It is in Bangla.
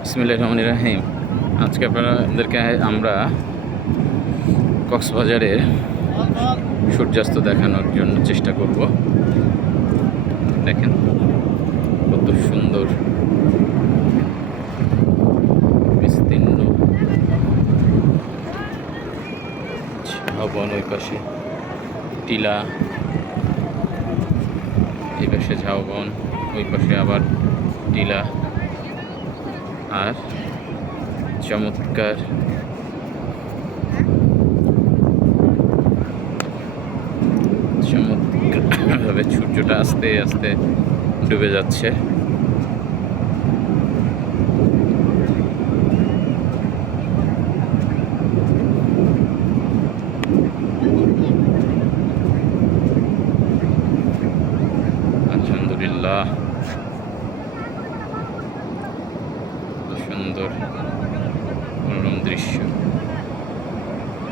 বিসমিল্লাহির রহমানির রহিম। আজকে আপনাদেরকে আমরা কক্সবাজারে সূর্যাস্ত দেখানোর জন্য চেষ্টা করব। দেখেন কত সুন্দর বিস্তীর্ণ ঝাউবন, ওই পাশে টিলা, এই পাশে ঝাউবন, ওই পাশে আবার টিলা, আর চমৎকার চমৎকারভাবে সূর্যটা আস্তে আস্তে ডুবে যাচ্ছে। আলহামদুলিল্লাহ, সুন্দর মনোরম দৃশ্য।